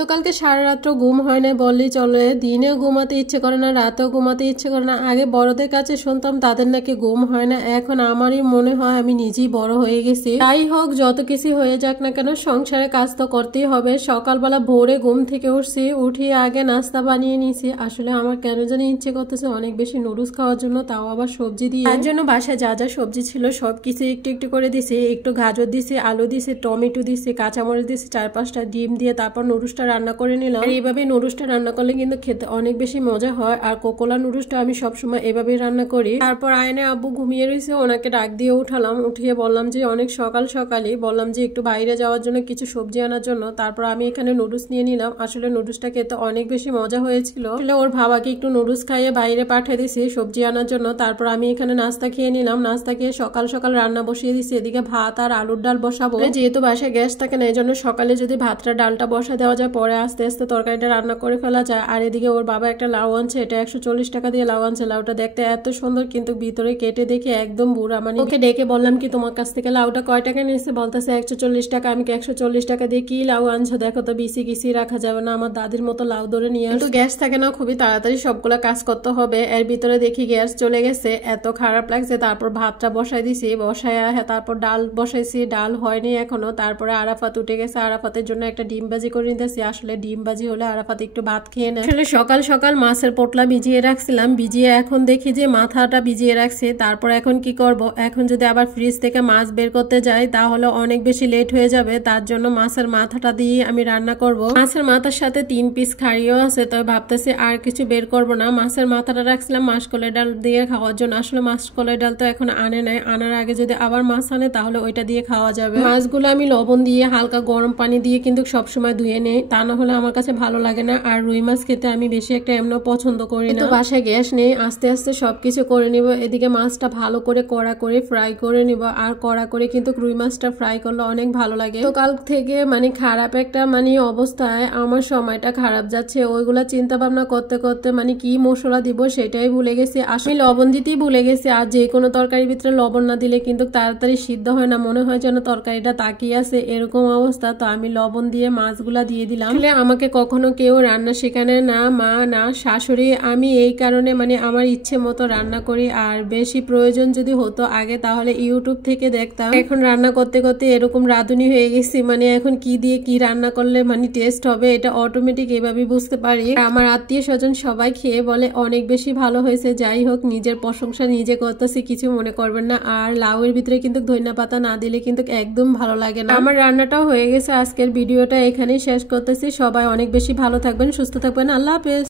তো কালকে সারা রাত্র ঘুম হয় না বললেই চলে। দিনেও ঘুমাতে ইচ্ছে করে না, রাতেও ঘুমাতে ইচ্ছে করে না। আগে বড়দের কাছে শুনতাম তাদের নাকি ঘুম হয় না, এখন আমারই মনে হয় আমি নিজেই বড় হয়ে গেছি। তাই হোক, যত কিছু হয়ে যাক না কেন, সংসারে কাজ তো করতেই হবে। সকালবেলা ভোরে ঘুম থেকে উঠছি, উঠিয়ে আগে নাস্তা বানিয়ে নিয়েছি। আসলে আমার কেন জানি ইচ্ছে করতেছে অনেক বেশি নুডলস খাওয়ার জন্য, তাও আবার সবজি দিয়ে। তার জন্য বাসায় যা যা সবজি ছিল সবকিছু একটু একটু করে দিছি। একটু গাজর দিছি, আলু দিছি, টমেটো দিছি, কাঁচামরিচ দিছি, 4-5টা ডিম দিয়ে তারপর নুডলসটা রান্না করে নিলাম। আর এইভাবে নুডলসটা রান্না করলে কিন্তু খেতে অনেক বেশি মজা হয়। আর কোকোলা নুডলসটা আমি সবসময় এভাবেই রান্না করি। তারপর আয়নে আব্বু ঘুমিয়ে রয়েছে, ওনাকে ডাক দিয়ে উঠালাম। উঠিয়ে বললাম যে অনেক সকাল সকালই বললাম যে একটু বাইরে যাওয়ার জন্য কিছু সবজি আনার জন্য। তারপর আমি এখানে নুডলস নিয়ে নিলাম। আসলে নুডলসটা খেতে অনেক বেশি মজা হয়েছিল। আসলে ওর ভাবাকে একটু নুডলস খাইয়ে বাইরে পাঠিয়ে দিছি সবজি আনার জন্য। তারপর আমি এখানে নাস্তা খেয়ে নিলাম। নাস্তা খেয়ে সকাল সকাল রান্না বসিয়ে দিছি। এদিকে ভাত আর আলুর ডাল বসাবো, যেহেতু বাসায় গ্যাস থাকে না, এই জন্য সকালে যদি ভাতটা ডালটা বসা দেওয়া যায়, পরে আস্তে আস্তে তরকারিটা রান্না করে ফেলা যায়। আর এদিকে ওর বাবা একটা লাউ আনছে, এটা 140 টাকা দিয়ে লাউ আনছে। লাউটা দেখতে এত সুন্দর, কিন্তু ভিতরে কেটে দেখে একদম বুড়া। মানে ওকে ডেকে বললাম কি তোমার কাছ থেকে লাউটা কয় টাকা নিয়েছে, বলতেছে 140 টাকা। আমি কি 140 টাকা দিয়ে কি লাউ আনছো, দেখো তো বিসি কিসি রাখা যাবে না, আমার দাদির মতো লাউ ধরে নিয়ে। কিন্তু গ্যাস থাকে না, খুবই তাড়াতাড়ি সবগুলা কাজ করতে হবে। এর ভিতরে দেখি গ্যাস চলে গেছে, এত খারাপ লাগছে। তারপর ভাতটা বসাই দিছি, বসায় তারপর ডাল বসাইছি, ডাল হয়নি এখনো। তারপরে আরাফাত উঠে গেছে, আরাফাতের জন্য একটা ডিম ভাজি করে নিতেছি। আসলে ডিম ভাজি হলে আরাফাত একটু ভাত খেয়ে নেয়। আসলে সকাল সকাল মাছের পোটলা ভিজিয়ে রাখছিলাম, ভিজিয়ে এখন দেখি যে মাথাটা ভিজিয়ে রাখছে। তারপর এখন কি করব, এখন যদি আবার ফ্রিজ থেকে মাছ বের করতে যাই তাহলে অনেক বেশি লেট হয়ে যাবে। তার জন্য মাছের মাথাটা দিয়ে আমি রান্না করব। মাছের মাথার সাথে 3 পিস খাড়িও আছে, তো ভাবতেছি আর কিছু বের করব না। মাছের মাথাটা রাখছিলাম মাসকলাই ডাল দিয়ে খাওয়ার জন্য। আসলে মাসকলাই ডাল তো এখন আনে নাই, আনার আগে যদি আবার মাছ আনে তাহলে ওইটা দিয়ে খাওয়া যাবে। মাছগুলো আমি লবণ দিয়ে হালকা গরম পানি দিয়ে কিন্তু সবসময় ধুয়ে নেই, তা না হলে আমার কাছে ভালো লাগে না। আর রুই মাছ খেতে আমি বেশি একটা এমন পছন্দ করি না। তো বাসায় গ্যাস নেই, আস্তে আস্তে সবকিছু করে নিব। এদিকে মাছটা ভালো করে কড়া করে ফ্রাই করে নিব। আর কড়া করে কিন্তু রুই মাছটা ফ্রাই করলে অনেক ভালো লাগে। তো কাল থেকে মানে খারাপ একটা মানে অবস্থায় আমার সময়টা খারাপ যাচ্ছে। ওইগুলা চিন্তা ভাবনা করতে করতে মানে কি মশলা দিব সেটাই ভুলে গেছি। আসলে লবণ দিতেই ভুলে গেছি। আর যে কোনো তরকারির ভিতরে লবণ না দিলে কিন্তু তাড়াতাড়ি সিদ্ধ হয় না, মনে হয় যেন তরকারিটা তাকিয়ে আছে, এরকম অবস্থা। তো আমি লবণ দিয়ে মাছগুলা দিয়ে দিলাম। আসলে আমাকে কখনো কেউ রান্না শেখানে না, মা না শাশুড়ি। আমি এই কারণে মানে আমার ইচ্ছে মতো রান্না করি। আর বেশি প্রয়োজন যদি হতো আগে তাহলে ইউটিউব থেকে দেখতাম। এখন রান্না করতে করতে এরকম রাঁধুনি হয়ে গেছি, মানে এখন কি দিয়ে কি রান্না করলে মানে টেস্ট হবে এটা অটোমেটিক এভাবে বুঝতে পারি। আমার আত্মীয় স্বজন সবাই খেয়ে বলে অনেক বেশি ভালো হয়েছে। যাই হোক, নিজের প্রশংসা নিজে করতেছি, কিছু মনে করবেন না। আর লাউয়ের ভিতরে কিন্তু ধনিয়া পাতা না দিলে কিন্তু একদম ভালো লাগে না। আমার রান্নাটাও হয়ে গেছে। আজকের ভিডিওটা এখানেই শেষ করতেছি। সবাই অনেক বেশি ভালো থাকবেন, সুস্থ থাকবেন। আল্লাহ হাফেজ।